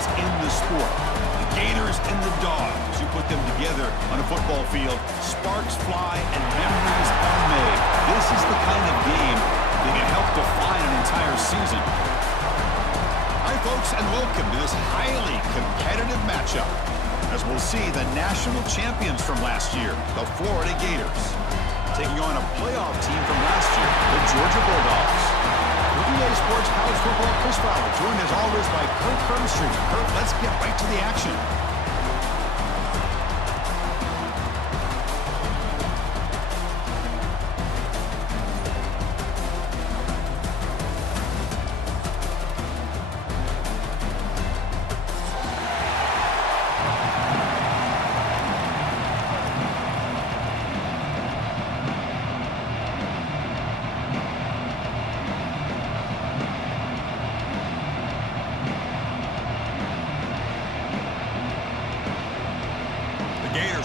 teams in the sport. The Gators and the Dogs. You put them together on a football field, sparks fly and memories are made. This is the kind of game that can help define an entire season. Hi, folks, and welcome to this highly competitive matchup, as we'll see the national champions from last year, the Florida Gators, taking on a playoff team from last year, the Georgia Bulldogs. EA Sports College Football Chris Fowler, joined as always by Kirk Herbstreit. Kirk, let's get right to the action.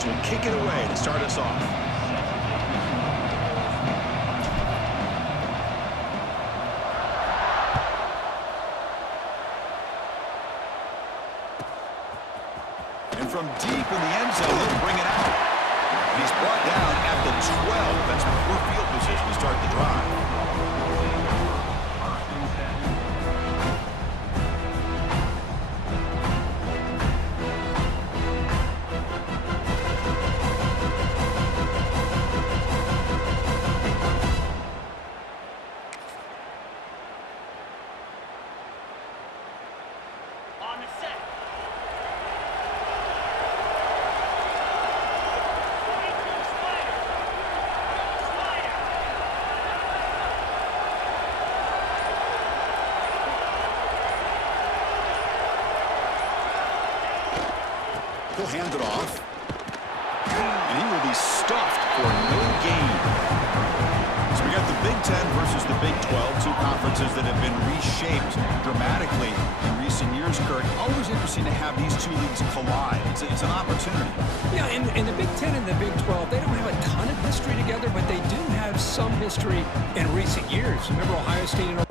Will kick it away to start us off. And from deep in the end zone, they'll bring it out. And he's brought down at the 12. That's poor field position to start the drive. He'll hand it off. And he will be stuffed for no gain. So we got the Big Ten versus the Big 12, two conferences that have been reshaped dramatically in recent years, Kirk. Always interesting to have these two leagues collide. It's an opportunity. Yeah, in the Big Ten and the Big 12, they don't have a ton of history together, but they do have some history in recent years. Remember Ohio State and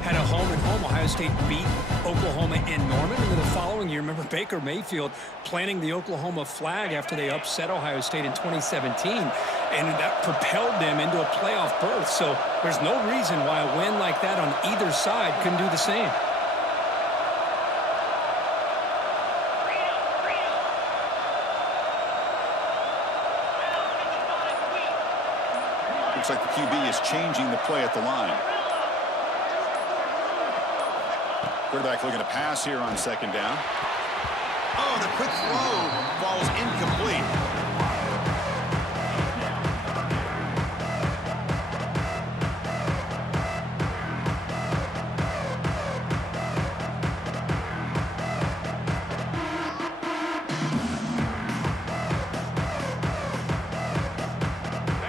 had a home and home. Ohio State beat Oklahoma in Norman, and then the following year, remember Baker Mayfield planting the Oklahoma flag after they upset Ohio State in 2017, and that propelled them into a playoff berth. So there's no reason why a win like that on either side couldn't do the same. Looks like the QB is changing the play at the line. Quarterback looking to pass here on second down. Oh, the quick throw falls incomplete.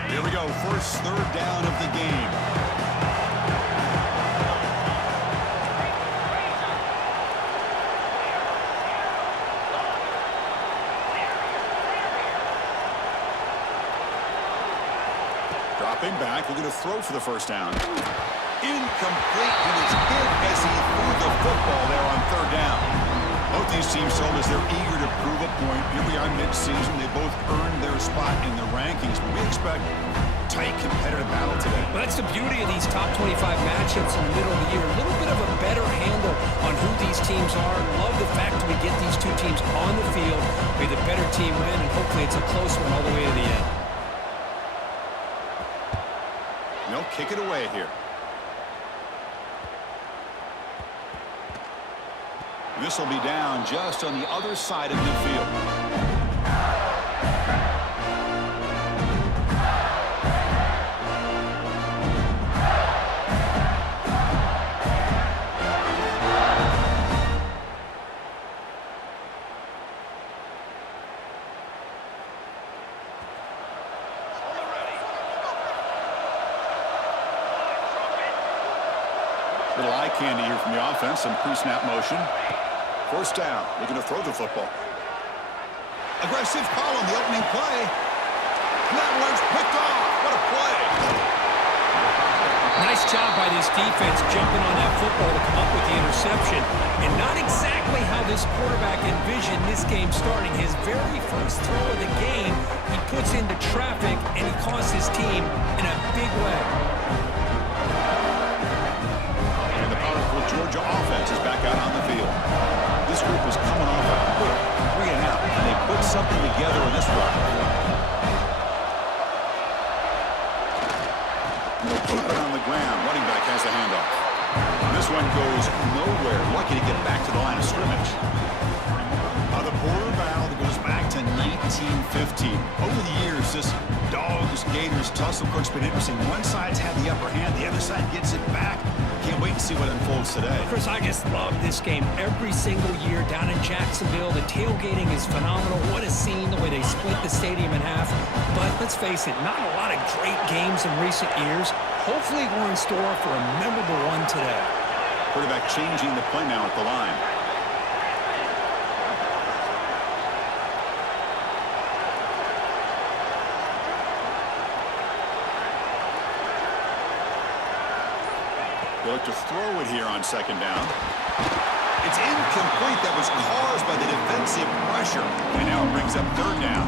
Here we go, first third down of the game. Dropping back, looking to throw for the first down. Incomplete. He was hit as he threw the football there on third down. Both these teams told us they're eager to prove a point. Here we are mid-season. They both earned their spot in the rankings, but we expect tight, competitive battle today. Well, that's the beauty of these top 25 matchups in the middle of the year. A little bit of a better handle on who these teams are. Love the fact that we get these two teams on the field. May the better team win, and hopefully it's a close one all the way to the end. They'll kick it away here. This will be down just on the other side of midfield. Little IQ handy here from the offense. Some pre-snap motion. First down. Looking to throw the football. Aggressive call on the opening play. And that one's picked off. What a play. Nice job by this defense jumping on that football to come up with the interception. And not exactly how this quarterback envisioned this game starting. His very first throw of the game, he puts into traffic, and he costs his team in a big way. And the powerful Georgia offense is back out on the field. This group was coming off a quick 3-and-out, and they put something together in this run. Keep it on the ground. Running back has the handoff. This one goes nowhere. Lucky to get back to the line of scrimmage. The border battle that goes back to 1915. Over the years, this Dogs-Gators tussle, of course, been interesting. One side's had the upper hand. The other side gets it back. Can't wait to see what unfolds today. Chris, I just love this game every single year down in Jacksonville. The tailgating is phenomenal. What a scene, the way they split the stadium in half. But let's face it, not a lot of great games in recent years. Hopefully we're in store for a memorable one today. Quarterback changing the play now at the line. They look to throw it here on second down. It's incomplete. That was caused by the defensive pressure. And now it brings up third down.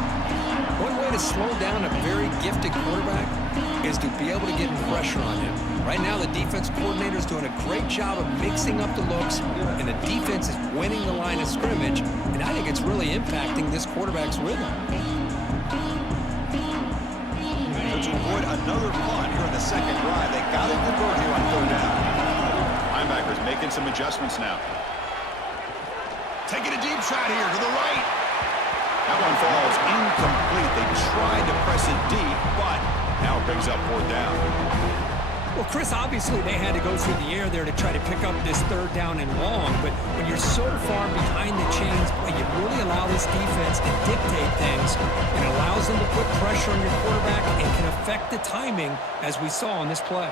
One way to slow down a very gifted quarterback is to be able to get pressure on him. Right now, the defense coordinator is doing a great job of mixing up the looks, and the defense is winning the line of scrimmage, and I think it's really impacting this quarterback's rhythm. To avoid another punt here in the second drive, they got to convert here on third down. Linebackers making some adjustments now. Taking a deep shot here to the right. That one falls incomplete. They tried to press it deep, but now it brings up fourth down. Well, Chris, obviously they had to go through the air there to try to pick up this third down and long, but when you're so far behind the chains, you really allow this defense to dictate things. It allows them to put pressure on your quarterback and can affect the timing, as we saw on this play.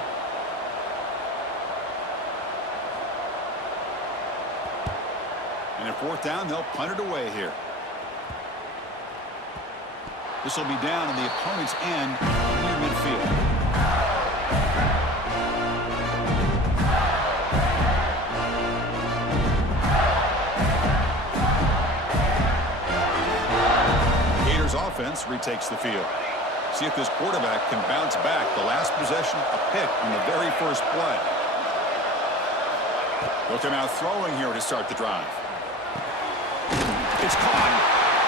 And at fourth down, they'll punt it away here. This will be down in the opponent's end near midfield. Offense retakes the field. See if this quarterback can bounce back. The last possession, a pick on the very first play. Look at now throwing here to start the drive. It's caught.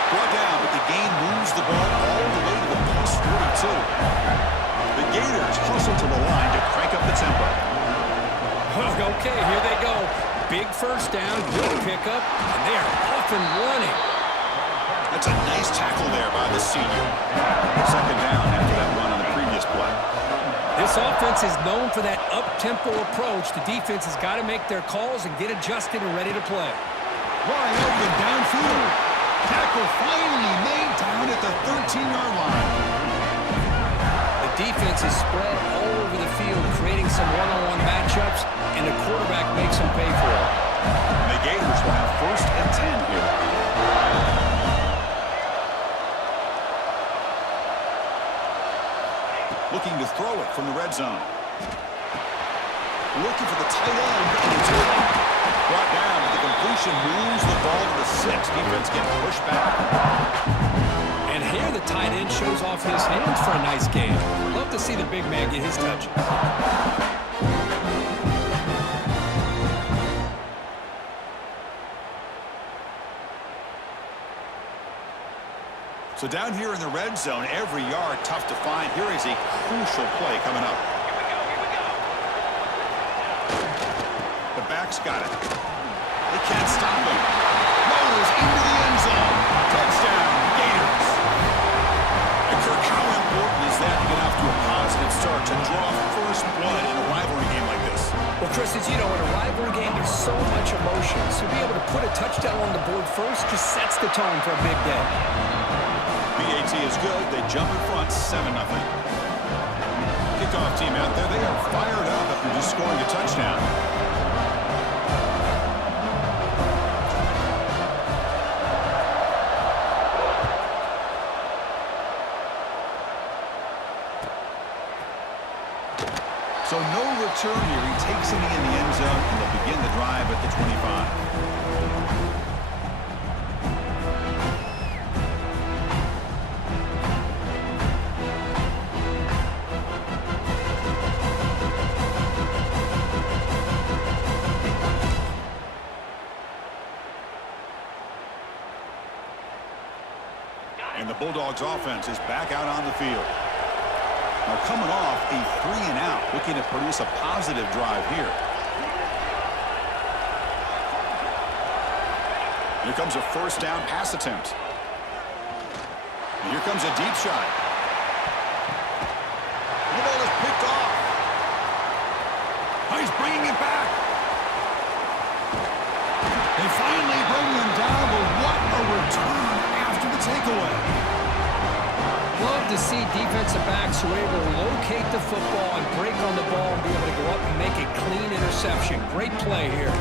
Brought down, but the gain moves the ball all the way to the plus 42. The Gators hustle to the line to crank up the tempo. Okay, here they go. Big first down, good pickup, and they are off and running. That's a nice tackle there by the senior. Second down after that run on the previous play. This offense is known for that up-tempo approach. The defense has got to make their calls and get adjusted and ready to play. Wide open downfield. Tackle finally made down at the 13-yard line. The defense is spread all over the field, creating some one-on-one matchups, and the quarterback makes them pay for it. And the Gators will have first and 10 here. Looking to throw it from the red zone. Looking for the tight end. And it's brought down. The completion moves the ball to the 6. Defense getting pushed back. And here the tight end shows off his hands for a nice game. Love to see the big man get his touches. So down here in the red zone, every yard tough to find. Here is a crucial play coming up. The back's got it. They can't stop him. Rolls into the end zone. Touchdown, Gators. And Kirk, how important is that to get off to a positive start to draw first blood in a rivalry game like this? Well, Chris, as you know, in a rivalry game, there's so much emotion. So to be able to put a touchdown on the board first just sets the tone for a big day. BAT is good. They jump in front, 7-0. Kickoff team out there. They are fired up after just scoring a touchdown. So no return here. He takes it in the end zone, and they'll begin the drive at the 25. And the Bulldogs offense is back out on the field. Now coming off a 3-and-out, looking to produce a positive drive here. Here comes a first down pass attempt. And here comes a deep shot. The ball is picked off. Oh, he's bringing it back. They finally bring him down, but what a return after the takeaway. Love to see defensive backs who are able to locate the football and break on the ball and be able to go up and make a clean interception. Great play here.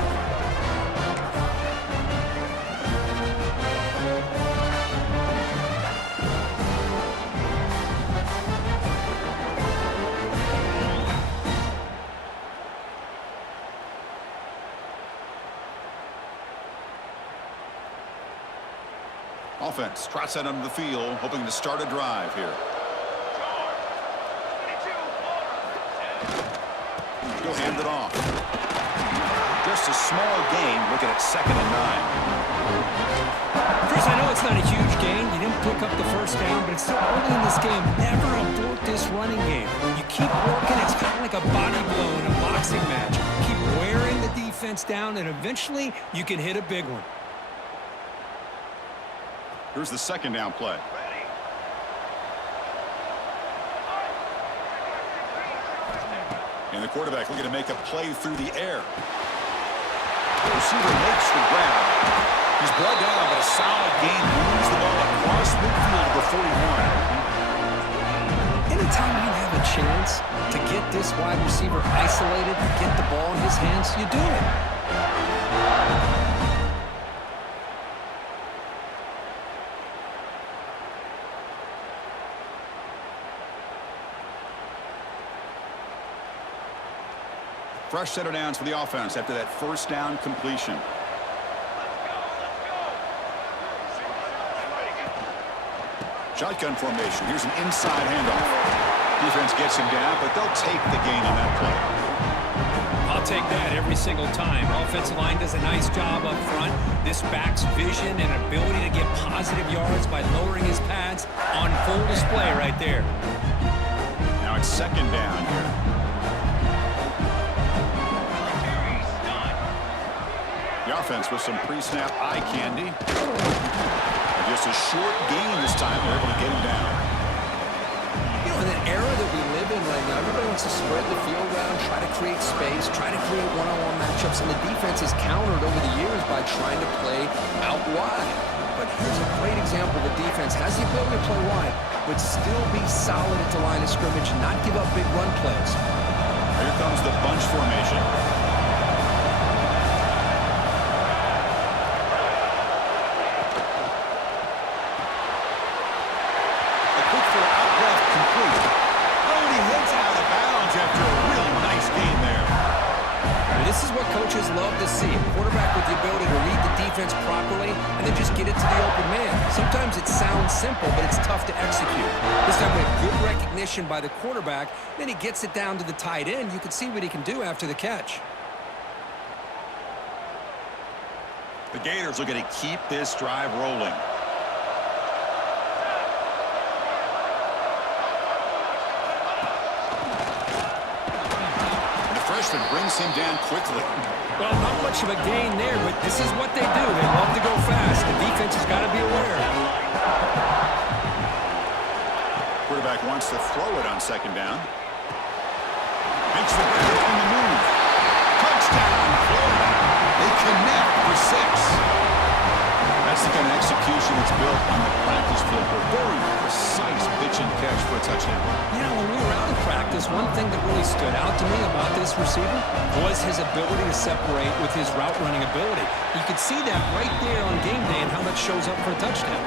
Offense trots out onto the field, hoping to start a drive here. He'll hand it off. Just a small gain, looking at 2nd and 9. Chris, I know it's not a huge gain. You didn't pick up the first down, but it's still early in this game. Never abort this running game. You keep working. It's kind of like a body blow in a boxing match. Keep wearing the defense down, and eventually you can hit a big one. Here's the 2nd down play. And the quarterback looking to make a play through the air. The receiver makes the grab. He's brought down, but a solid gain moves the ball across midfield to the 41. Anytime you have a chance to get this wide receiver isolated, get the ball in his hands, you do it. Fresh set of downs for the offense after that first down completion. Shotgun formation. Here's an inside handoff. Defense gets him down, but they'll take the gain on that play. I'll take that every single time. Offensive line does a nice job up front. This back's vision and ability to get positive yards by lowering his pads on full display right there. Now it's 2nd down here. The offense with some pre-snap eye candy. Just a short gain this time. They're able to get him down. You know, in the era that we live in right now, everybody wants to spread the field around, try to create space, try to create one-on-one matchups, and the defense has countered over the years by trying to play out wide. But here's a great example. The defense has the ability to play wide, but still be solid at the line of scrimmage and not give up big run plays. Here comes the bunch formation. This is what coaches love to see. A quarterback with the ability to read the defense properly and then just get it to the open man. Sometimes it sounds simple, but it's tough to execute. This time we have good recognition by the quarterback. Then he gets it down to the tight end. You can see what he can do after the catch. The Gators are going to keep this drive rolling. Brings him down quickly. Well, not much of a gain there, but this is what they do. They love to go fast. The defense has got to be aware. Quarterback wants to throw it on 2nd down. Makes the grab on the move. Touchdown, Florida. They connect for 6. That's the kind of execution that's built on the practice field. A very precise pitch and catch for a touchdown. Yeah, when we were out of practice, one thing that really stood out to me about this receiver was his ability to separate with his route running ability. You could see that right there on game day and how that shows up for a touchdown.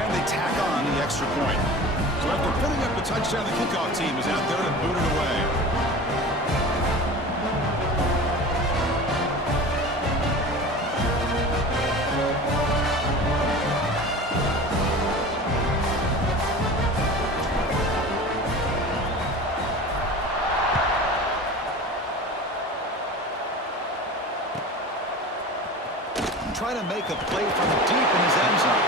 And they tack on the extra point. So after putting up the touchdown, the kickoff team is out there to boot it away. trying to make a play from deep in his end zone.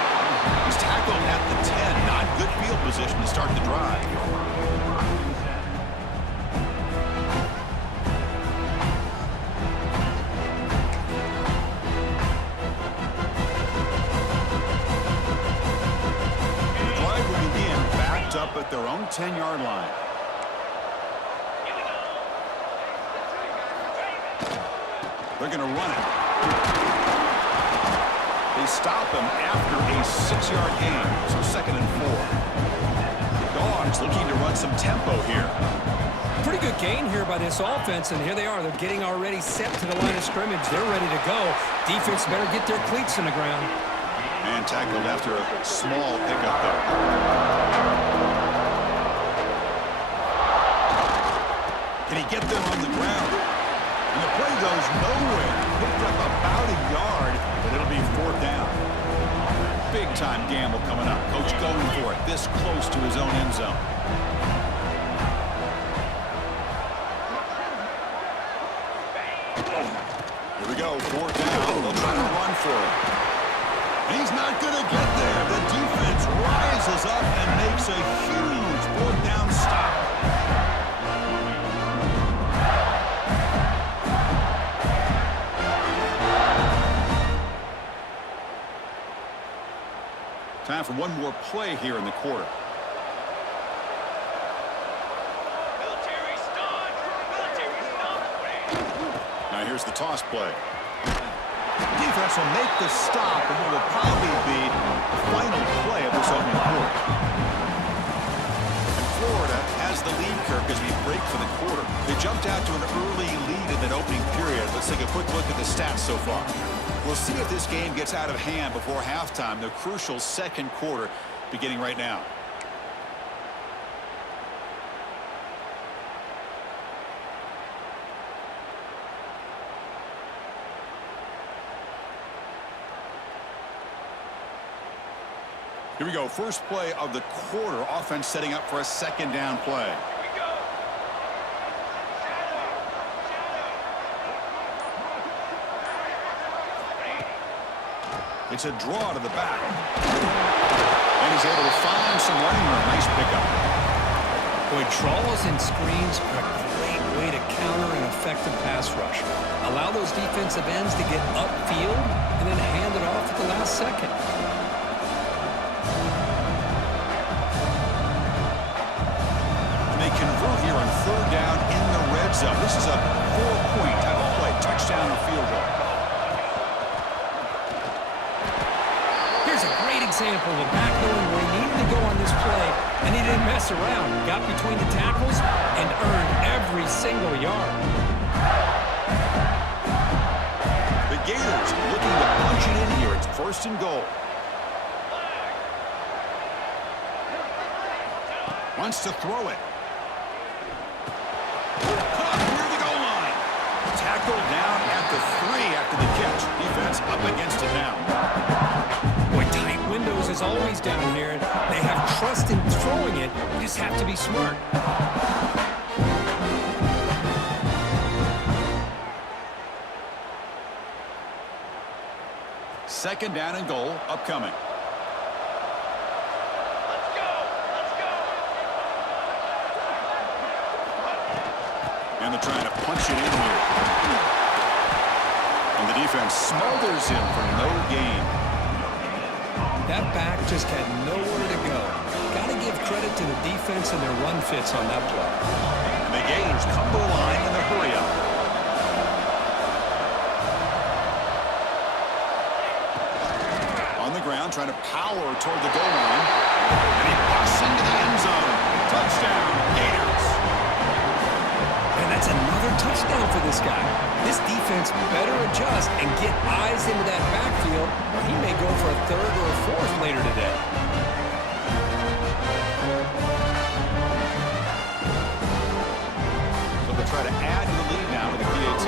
He's tackled at the 10. Not good field position to start the drive. The drive will begin backed up at their own 10-yard line. They're going to run it. They stop him after a 6-yard gain, so 2nd and 4. Dogs looking to run some tempo here. Pretty good gain here by this offense, and here they are. They're getting already set to the line of scrimmage. They're ready to go. Defense better get their cleats in the ground. And tackled after a small pickup there. Can he get them on the ground? And the play goes nowhere. Picked up about a yard, but it'll be 4th down. Big-time gamble coming up. Coach going for it this close to his own end zone. Here we go, 4th down. They'll try to run for it. And he's not going to get there. The defense rises up and makes a huge 4th down stop. Time for one more play here in the quarter. Now here's the toss play. Defense will make the stop, and it will probably be the final play of this opening quarter. And Florida has the lead, Kirk, as we break for the quarter. They jumped out to an early lead in that opening period. Let's take a quick look at the stats so far. We'll see if this game gets out of hand before halftime, the crucial 2nd quarter beginning right now. Here we go, first play of the quarter. Offense setting up for a 2nd down play. It's a draw to the back. And he's able to find some running room. Nice pickup. Boy, draws and screens are a great way to counter an effective pass rush. Allow those defensive ends to get upfield and then hand it off at the last second. And they convert here on 3rd down in the red zone. This is a 4-point type of play. Touchdown or field goal. Example of back knowing where he needed to go on this play, and he didn't mess around. Got between the tackles and earned every single yard. The Gators looking to punch it in here. It's 1st and goal. Wants to throw it. Caught near the goal line. Tackled down at the 3 after the catch. Defense up against it now. Boy, tight windows is always down here. They have trust in throwing it. You just have to be smart. Second down and goal upcoming. Let's go! Let's go! And they're trying to punch it in here. And the defense smothers him for no gain. That back just had nowhere to go. Got to give credit to the defense and their run fits on that play. And the Gators come to the line in the hurry up. On the ground, trying to power toward the goal line. And he busts into the end zone. Touchdown, Gators. And that's another touchdown for this guy. This defense better adjust and get eyes into that backfield, or he may go for a 3rd or a 4th later today. So they'll try to add to the lead now with the PAT.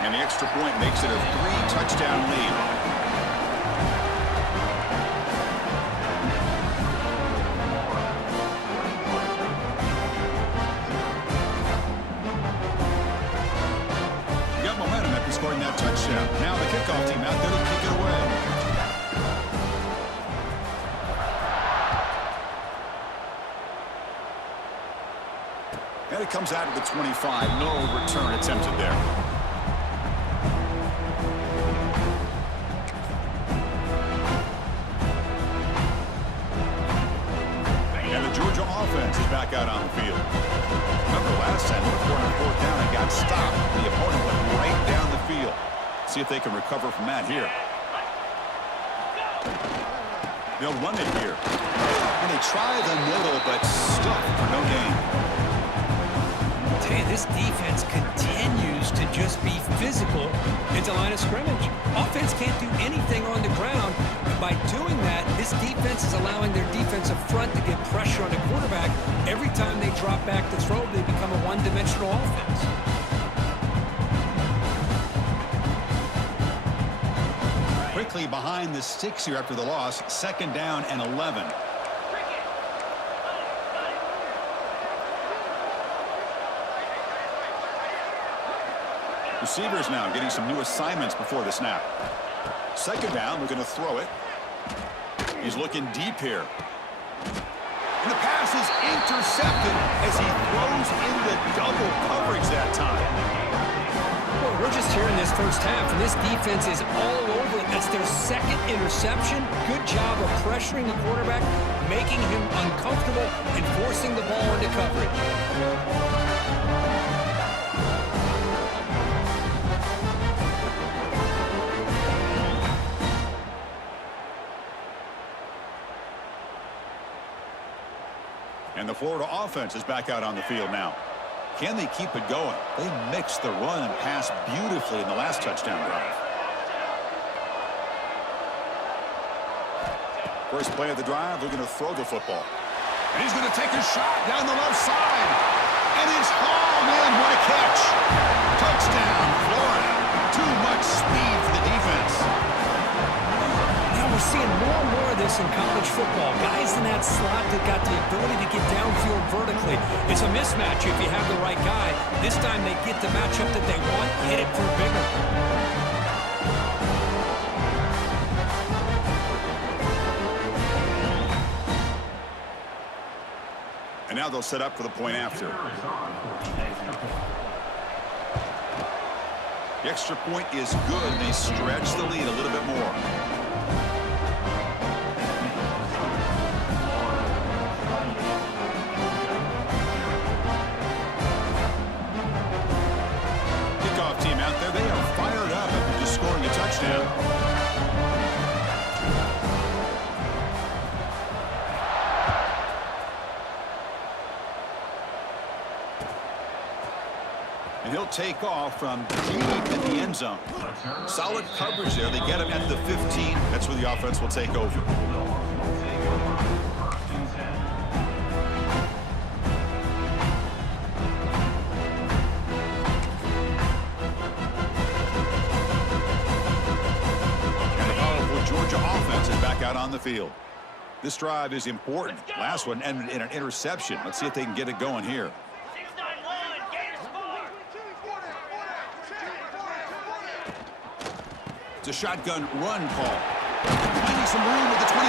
And the extra point makes it a 3-touchdown lead. touchdown. Now the kickoff team out there to kick it away. And it comes out of the 25. No return attempted there. And the Georgia offense is back out on the field. Remember last time they were going on fourth down and got stopped. The opponent went right down the field. See if they can recover from that here. They'll run it here. And they try the middle, but stuck for no gain. Hey, this defense continues to just be physical into line of scrimmage. Offense can't do anything on the ground. And by doing that, this defense is allowing their defensive front to get pressure on the quarterback. Every time they drop back to throw, they become a one-dimensional offense. Quickly behind the sticks here after the loss. 2nd down and 11. Receivers now getting some new assignments before the snap. 2nd down, we're going to throw it. He's looking deep here. And the pass is intercepted as he throws into double coverage that time. Well, we're just here in this first half, and this defense is all over it. That's their 2nd interception. Good job of pressuring the quarterback, making him uncomfortable, and forcing the ball into coverage. And the Florida offense is back out on the field now. Can they keep it going? They mixed the run and pass beautifully in the last touchdown drive. First play of the drive, they're going to throw the football. And he's going to take a shot down the left side. And he's hauled in. What a catch. Touchdown, Florida. Too much speed for the defense. We're seeing more and more of this in college football. Guys in that slot that got the ability to get downfield vertically. It's a mismatch if you have the right guy. This time they get the matchup that they want, hit it for bigger. And now they'll set up for the point after. The extra point is good. They stretch the lead a little bit more. Team out there, they are fired up after just scoring a touchdown. And he'll take off from deep in the end zone. Solid coverage there. They get him at the 15. That's where the offense will take over. Out on the field. This drive is important. Last one ended in an interception. Let's see if they can get it going here. 6-9-1, Gators score. It's a shotgun run call. Finding some room at the 25.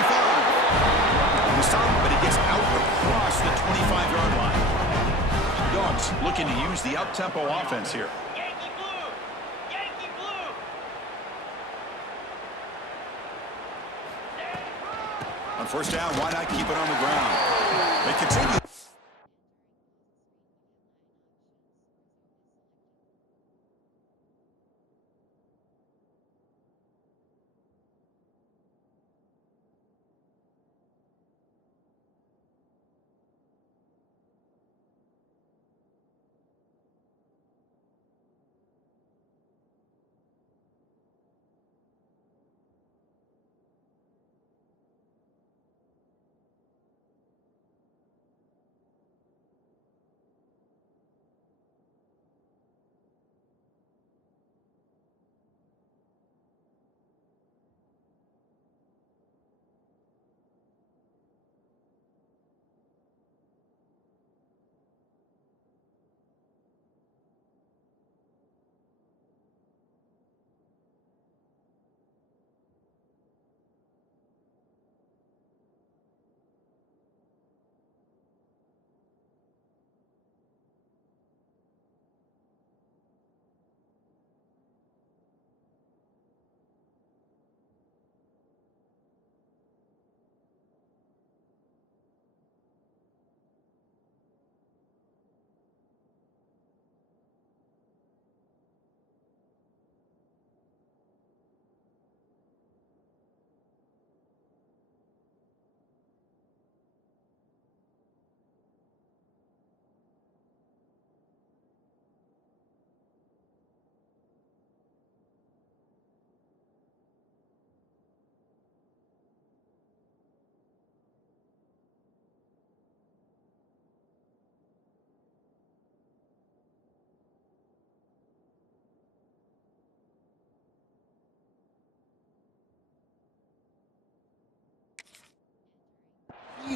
He stopped, but he gets out across the 25-yard line. Dogs looking to use the up-tempo offense here. Yankee blue. Yankee blue. On first down, why not keep it on the ground? They continue.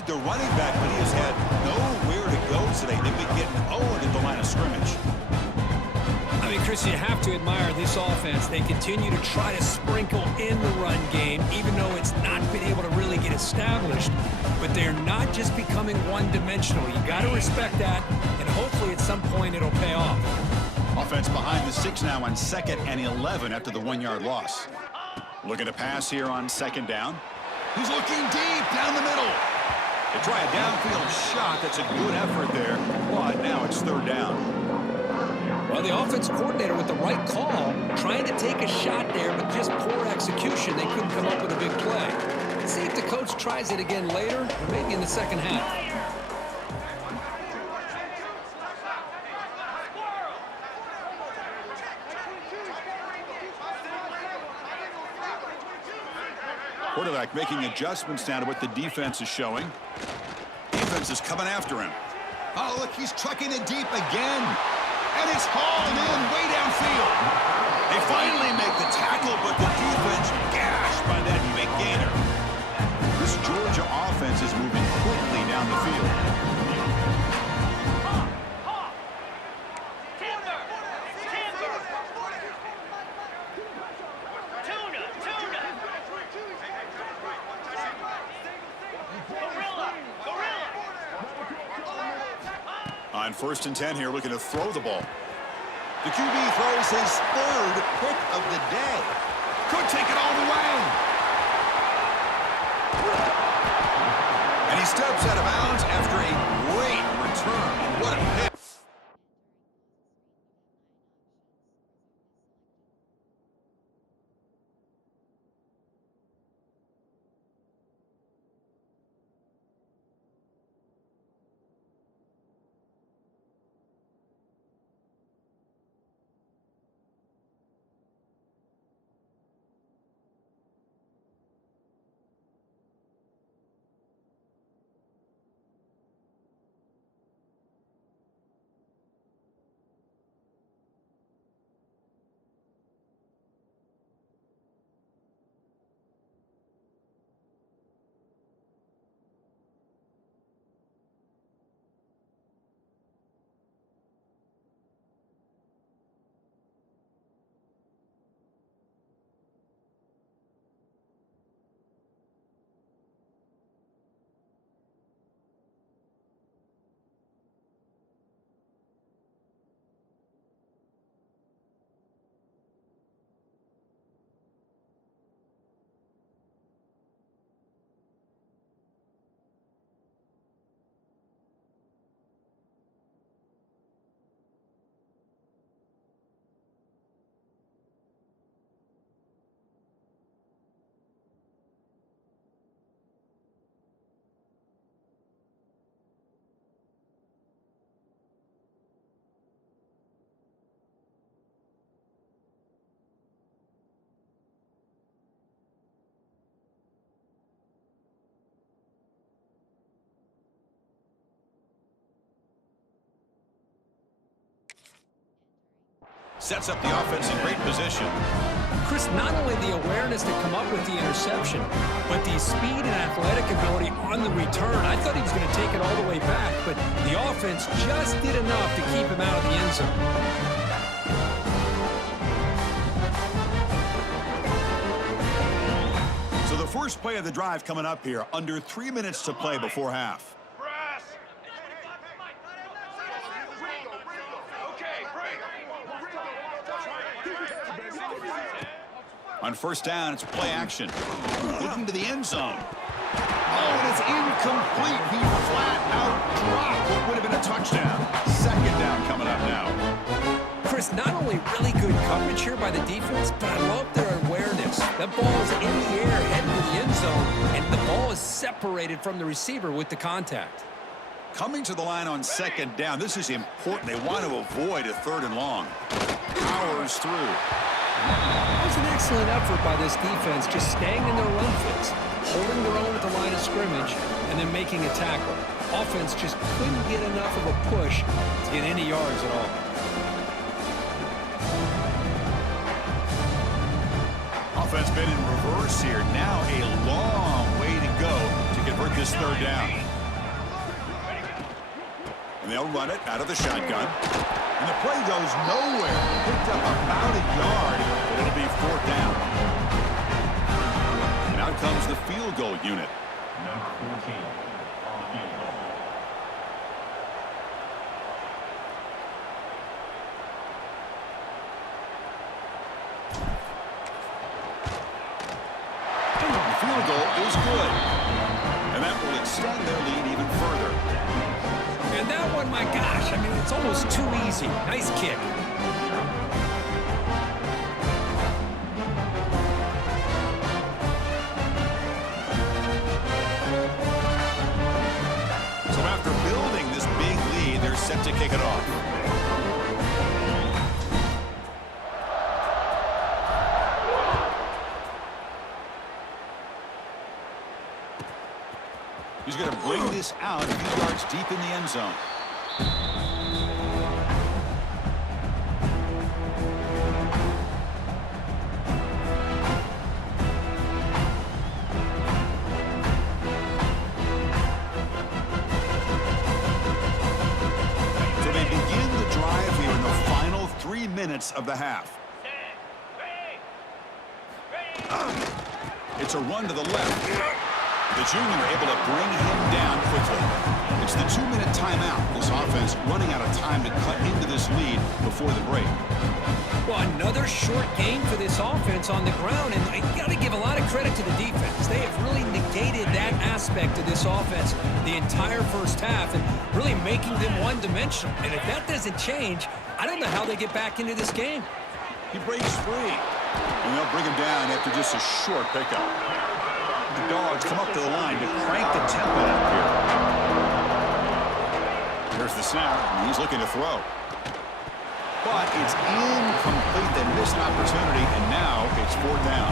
need the running back, but he has had nowhere to go today. They've been getting owned at the line of scrimmage. I mean, Chris, you have to admire this offense. They continue to try to sprinkle in the run game, even though it's not been able to really get established. But they're not just becoming one-dimensional. You got to respect that, and hopefully at some point it'll pay off. Offense behind the 6 now on 2nd and 11 after the 1-yard loss. Looking to pass here on 2nd down. He's looking deep down the middle. They try a downfield shot. That's a good effort there, but now it's 3rd down. Well, the offense coordinator with the right call, trying to take a shot there, but just poor execution. They couldn't come up with a big play. Let's see if the coach tries it again later, or maybe in the second half. Quarterback making adjustments now to what the defense is showing. Defense is coming after him. Oh, look, he's trucking it deep again. And it's hauled in way downfield. They finally make the tackle, but the defense gashed by that big gainer. This Georgia offense is moving quickly down the field. On 1st and 10 here, looking to throw the ball. The QB throws his 3rd pick of the day. Could take it all the way. And he steps out of bounds after a great return. What a pick. Sets up the offense in great position. Chris, not only the awareness to come up with the interception, but the speed and athletic ability on the return. I thought he was going to take it all the way back, but the offense just did enough to keep him out of the end zone. So the first play of the drive coming up here, under 3 minutes to play before half. On 1st down, it's play action. Looking to the end zone. Oh, and it's incomplete. He flat out dropped what would have been a touchdown. 2nd down coming up now. Chris, not only really good coverage here by the defense, but I love their awareness. That ball is in the air, heading to the end zone, and the ball is separated from the receiver with the contact. Coming to the line on 2nd down, this is important. They want to avoid a 3rd and long. Powers through. That was an excellent effort by this defense, just staying in their run fits, holding their own at the line of scrimmage, and then making a tackle. Offense just couldn't get enough of a push to get any yards at all. Offense been in reverse here. Now a long way to go to convert this 3rd down. And they'll run it out of the shotgun. And the play goes nowhere. Picked up about a yard, but it'll be 4th down. And out comes the field goal unit. Number 14 on the field goal. The field goal is good. And that will extend their lead even further. And that one, my gosh, I mean, it's almost too easy. Nice kick. So after building this big lead, they're set to kick it off. He's going to bring this out a few yards deep in the end zone. So they begin the drive here in the final 3 minutes of the half. It's a run to the left. The junior able to bring him down quickly. It's the 2-minute timeout. This offense running out of time to cut into this lead before the break. Well, another short game for this offense on the ground, and you got to give a lot of credit to the defense. They have really negated that aspect of this offense the entire first half and really making them one-dimensional. And if that doesn't change, I don't know how they get back into this game. He breaks free. And they'll bring him down after just a short pickup. The Dogs come up to the line to crank the tempo up here. Here's the snap, and he's looking to throw. But it's incomplete. They missed an opportunity, and now it's 4th down.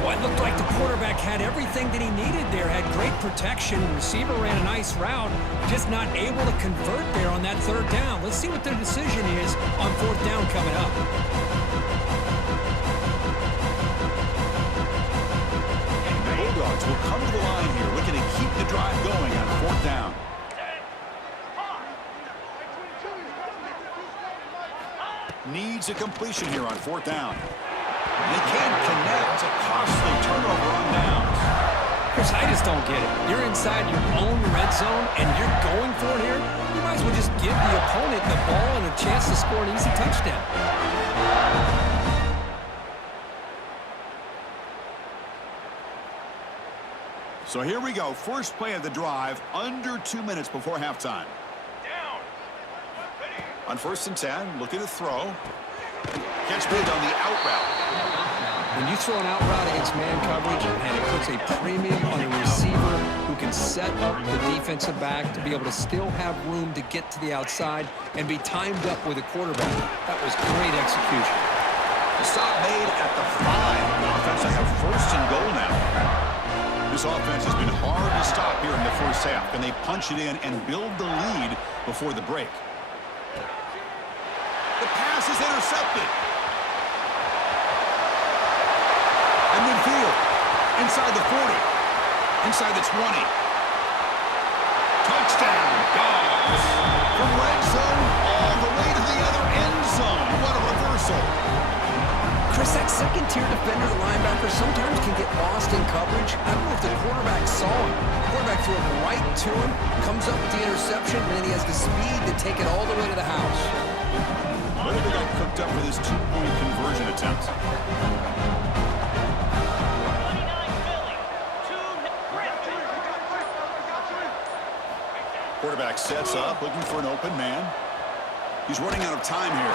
Well, it looked like the quarterback had everything that he needed there. Had great protection. The receiver ran a nice route. Just not able to convert there on that 3rd down. Let's see what their decision is on 4th down coming up. Bulldogs will come to the line here, looking to keep the drive going on 4th down. Needs a completion here on 4th down. They can't connect. It's a costly turnover on downs. Chris, I just don't get it. You're inside your own red zone, and you're going for it here. You might as well just give the opponent the ball and a chance to score an easy touchdown. So here we go. First play of the drive, under 2 minutes before halftime. Down. On 1st and 10, looking to throw. Catch made on the out route. When you throw an out route against man coverage, and it puts a premium on a receiver who can set up the defensive back to be able to still have room to get to the outside and be timed up with a quarterback. That was great execution. The stop made at the 5. The offense will have 1st and goal now. This offense has been hard to stop here in the first half. Can they punch it in and build the lead before the break? The pass is intercepted. And midfield. Inside the 40. Inside the 20. Touchdown, Dogs. From red zone all the way to the other end zone. What a reversal. Chris, that second-tier defender, the linebacker, sometimes can get lost in coverage. I don't know if the quarterback saw him. The quarterback threw it right to him, comes up with the interception, and then he has the speed to take it all the way to the house. What have they got cooked up for this 2-point conversion attempt? 29 Philly. Quarterback sets up, looking for an open man. He's running out of time here.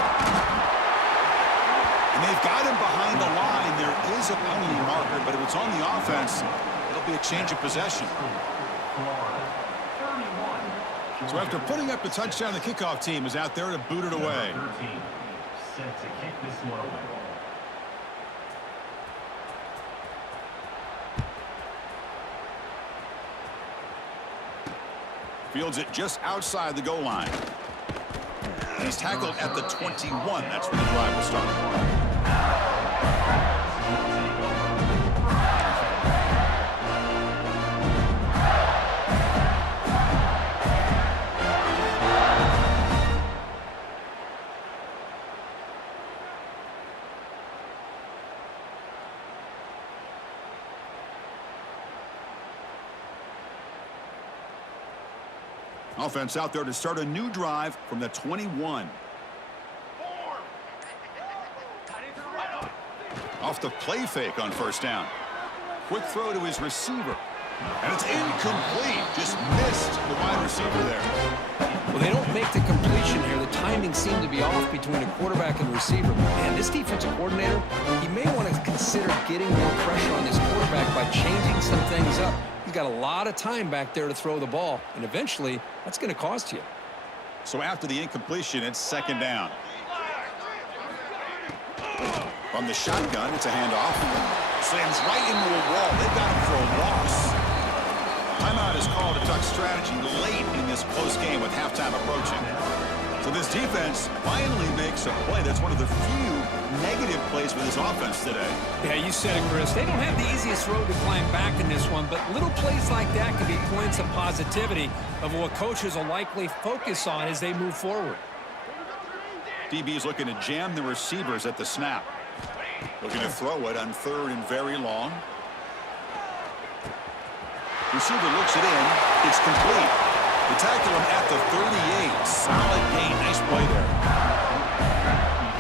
And they've got him behind the line. There is a penalty marker, but if it's on the offense, it'll be a change of possession. So after putting up the touchdown, the kickoff team is out there to boot it away. Set to kick this one away. Fields it just outside the goal line. He's tackled at the 21. That's where the drive will start. Offense out there to start a new drive from the 21. Off the play fake on first down. Quick throw to his receiver. And it's incomplete. Just missed the wide receiver there. Well, they don't make the completion here. The timing seemed to be off between the quarterback and the receiver. Man, this defensive coordinator, he may want to consider getting more pressure on this quarterback by changing some things up. He's got a lot of time back there to throw the ball, and eventually that's going to cost you. So after the incompletion, it's second down. From the shotgun, it's a handoff. Slams right into a wall. They've got him for a loss. Timeout is called to talk strategy late in this close game with halftime approaching. So this defense finally makes a play. That's one of the few negative plays for this offense today. Yeah, you said it, Chris. They don't have the easiest road to climb back in this one, but little plays like that can be points of positivity of what coaches will likely focus on as they move forward. DB is looking to jam the receivers at the snap. Looking to throw it on third and very long. Receiver looks it in. It's complete. They tackle him at the 38. Solid gain. Nice play there.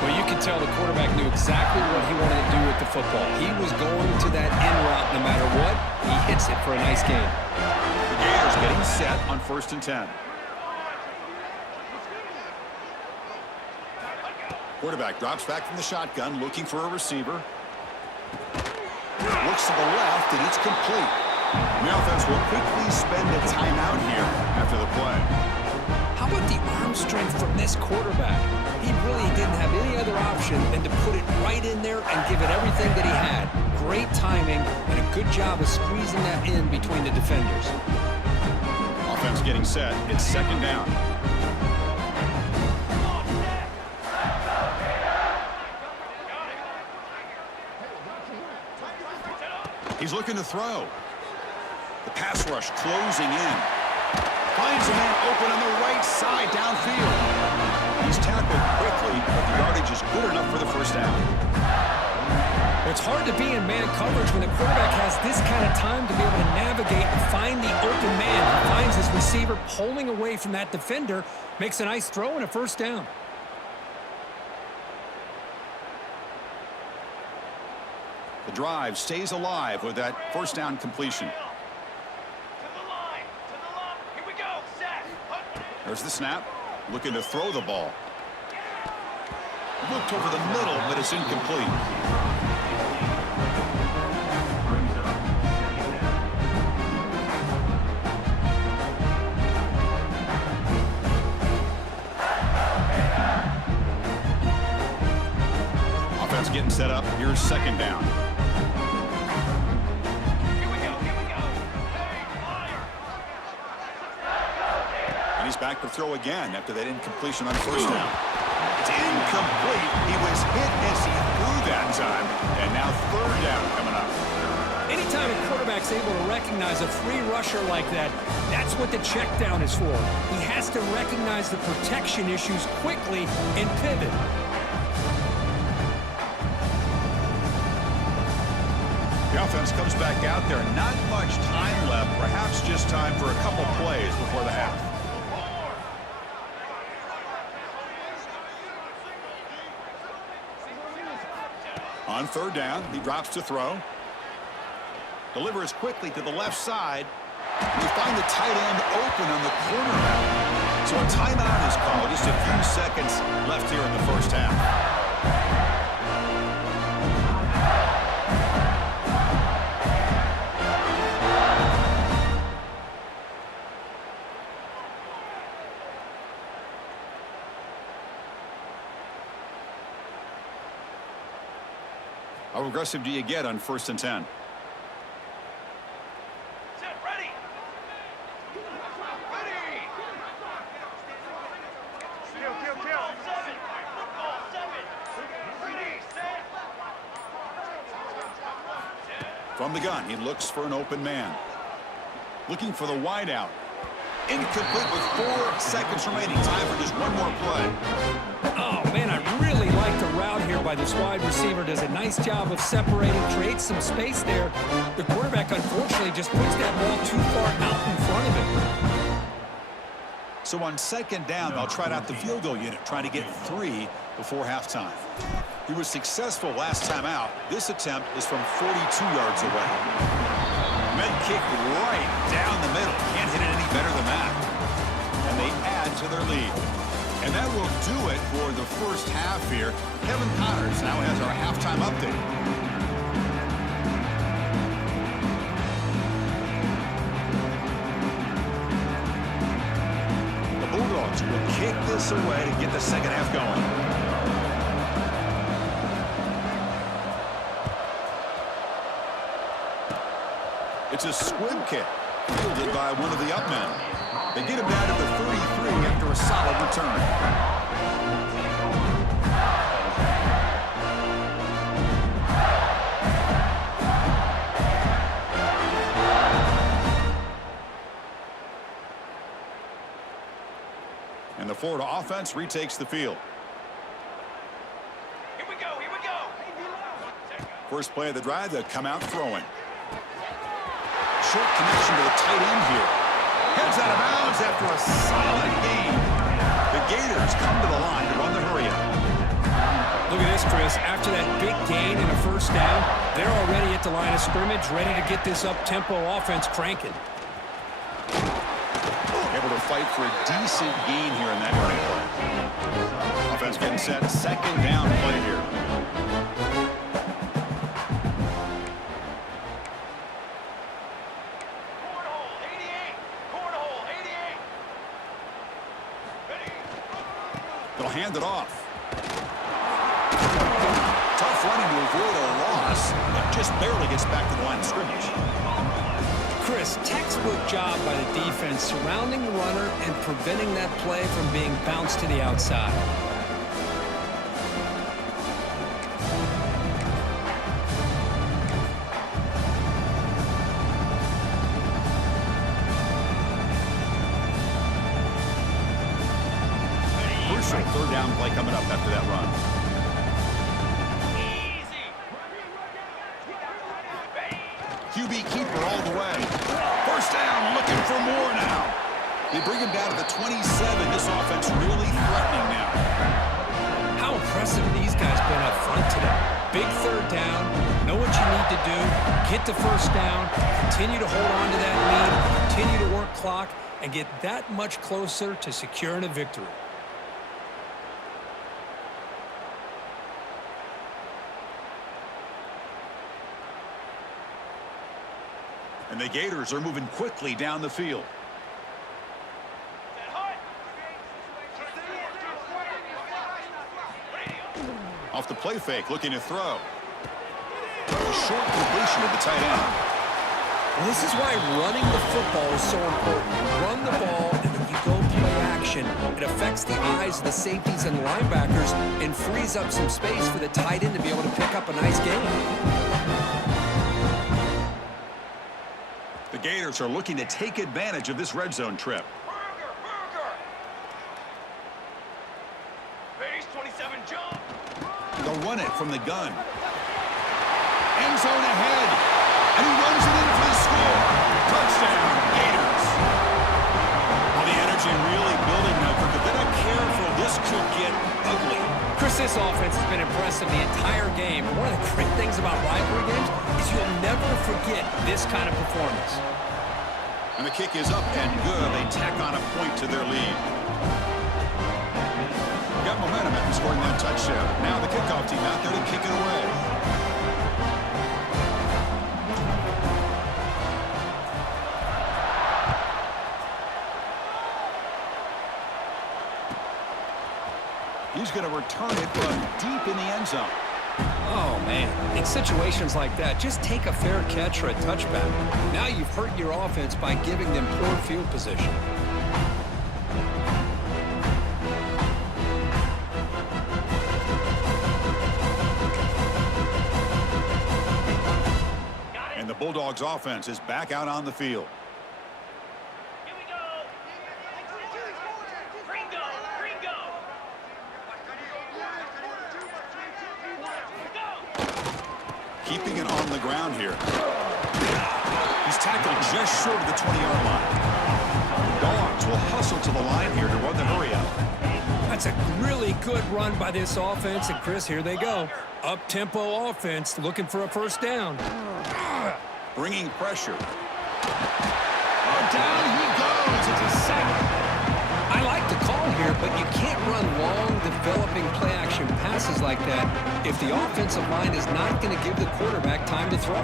Well, you can tell the quarterback knew exactly what he wanted to do with the football. He was going to that in route no matter what. He hits it for a nice gain. The Gators getting set on 1st and 10. Quarterback drops back from the shotgun, looking for a receiver. Looks to the left, and it's complete. The offense will quickly spend a timeout here after the play. How about the arm strength from this quarterback? He really didn't have any other option than to put it right in there and give it everything that he had. Great timing and a good job of squeezing that in between the defenders. Offense getting set. It's second down. He's looking to throw. The pass rush closing in. Finds a man open on the right side downfield. He's tackled quickly, but the yardage is good enough for the first down. It's hard to be in man coverage when the quarterback has this kind of time to be able to navigate and find the open man. He finds his receiver pulling away from that defender, makes a nice throw and a first down. The drive stays alive with that first down completion. To the line. Here we go. Set. There's the snap. Looking to throw the ball. Looked over the middle, but it's incomplete. Brings up second down. Offense getting set up. Here's second down. And he's back to throw again after that incompletion on first down. It's incomplete. He was hit as he threw that time. And now third down coming up. Anytime a quarterback's able to recognize a free rusher like that, that's what the check down is for. He has to recognize the protection issues quickly and pivot. The offense comes back out there. Not much time left. Perhaps just time for a couple plays before the half. On third down, he drops to throw. Delivers quickly to the left side. We find the tight end open on the corner route. So a timeout is called. Just a few seconds left here in the first half. How aggressive do you get on 1st and 10? Set. Ready. Ready. Kill. 7. Football 7. Ready. Set. From the gun, he looks for an open man. Looking for the wide out. Incomplete with 4 seconds remaining. Time for just one more play. Oh, man, I really like the route here by this wide receiver. Does a nice job of separating, creates some space there. The quarterback, unfortunately, just puts that ball too far out in front of him. So on second down, they'll try out the field goal unit, trying to get 3 before halftime. He was successful last time out. This attempt is from 42 yards away. Med kick right down the middle. Can't hit it any better than that. And they add to their lead. And that will do it for the first half here. Kevin Connors now has our halftime update. The Bulldogs will kick this away to get the second half going. It's a squib kick, fielded by one of the up men. They get him down to the 33 after a solid return. And the Florida offense retakes the field. Here we go, here we go. First play of the drive, they'll come out throwing. Short connection to the tight end here. Heads out of bounds after a solid gain. The Gators come to the line to run the hurry up. Look at this, Chris. After that big gain and a first down, they're already at the line of scrimmage, ready to get this up-tempo offense cranking. Able to fight for a decent gain here in that running play. Offense getting set. Second down play here. They'll hand it off. Tough running to avoid a loss, but just barely gets back to the line of scrimmage. Chris, textbook job by the defense surrounding the runner and preventing that play from being bounced to the outside. Third down play coming up after that run. QB keeper all the way. First down, looking for more now. They bring him down to the 27. This offense really threatening now. How impressive these guys been up front today. Big third down, know what you need to do, get the first down, continue to hold on to that lead, continue to work clock, and get that much closer to securing a victory. And the Gators are moving quickly down the field. Off the play fake, looking to throw. A short completion to the tight end. Well, this is why running the football is so important. You run the ball, and then you go play action. It affects the eyes of the safeties and linebackers and frees up some space for the tight end to be able to pick up a nice gain. The Gators are looking to take advantage of this red zone trip. Burger! Base 27 jump. They'll run it from the gun. End zone ahead. And he runs it in for the score. Touchdown, Gators. Well, the energy really building now. If they're not careful, this could get ugly. Chris, this offense has been impressive the entire game. And one of the great things about rivalry games is you'll never forget this kind of performance. And the kick is up and good. They tack on a point to their lead. Got momentum after scoring that touchdown. Now the kickoff team out there to kick it away. He's going to return it from deep in the end zone. Oh, man. In situations like that, just take a fair catch or a touchback. Now you've hurt your offense by giving them poor field position. And the Bulldogs offense is back out on the field. Here we go. Gringo. Keeping it on the ground here. He's tackled just short of the 20-yard line. Dogs will hustle to the line here to run the hurry out. That's a really good run by this offense. And, Chris, here they go. Up-tempo offense looking for a first down. Bringing pressure. Down he goes. It's a sack. I like the call here, but you can't run long, developing play-action passes like that if the offensive line is not going to give the quarterback time to throw.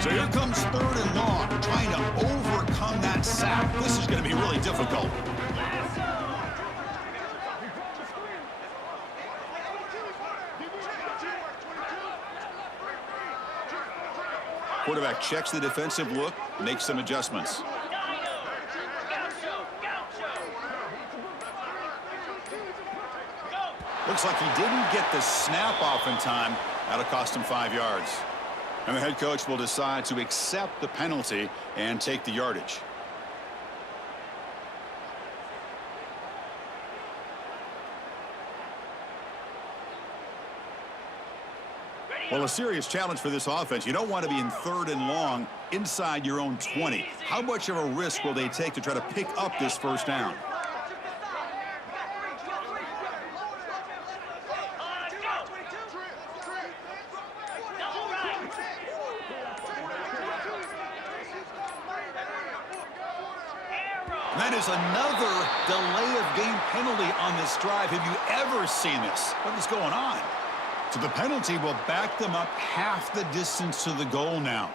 So here comes 3rd and long, trying to overcome that sack. This is going to be really difficult. Quarterback checks the defensive look, makes some adjustments. Looks like he didn't get the snap off in time. That'll cost him 5 yards. And the head coach will decide to accept the penalty and take the yardage. Well, a serious challenge for this offense. You don't want to be in 3rd and long inside your own 20. How much of a risk will they take to try to pick up this first down? That is another delay of game penalty on this drive. Have you ever seen this? What is going on? So the penalty will back them up half the distance to the goal now.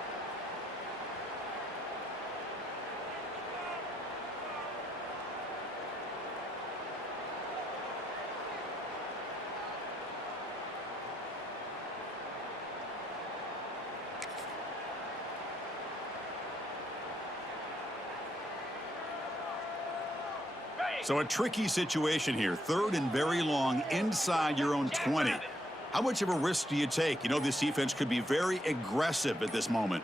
So a tricky situation here. 3rd and very long inside your own 20. How much of a risk do you take? You know, this defense could be very aggressive at this moment.